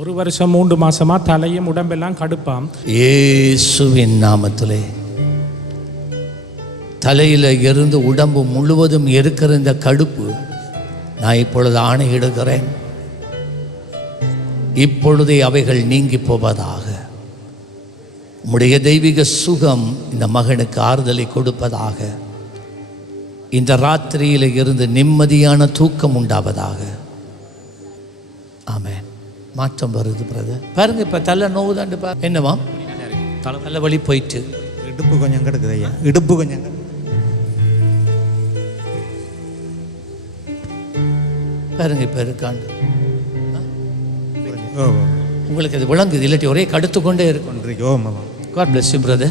1 வருஷம் 3 மாசமா தலையும் உடம்பெல்லாம் கடுப்பாம். இயேசுவின் நாமத்திலே தலையில இருந்து உடம்பு முழுவதும் இருக்கிற இந்த கடுப்பு நான் இப்பொழுது ஆணையிடுகிறேன். இப்பொழுதே அவைகள் நீங்கி போவதாக. உம்முடைய தெய்வீக சுகம் இந்த மகனுக்கு ஆறுதலை கொடுப்பதாக. இந்த ராத்திரியில இருந்து நிம்மதியான தூக்கம் உண்டாவதாக. ஆமென். மாற்றம் வருது பிரதர். பாருங்க, இப்ப தலை நோவு தாண்டு பாரு. என்னவா தலை வலி போயிட்டு இடுப்பு கொஞ்சம் கிடக்குது ஐயா, இடுப்பு கொஞ்சம் பாருங்க இப்ப இருக்காண்டு. உங்களுக்கு அது விளங்குது, இல்லாட்டி ஒரே கடுத்து கொண்டே இருக்கும். God bless you brother.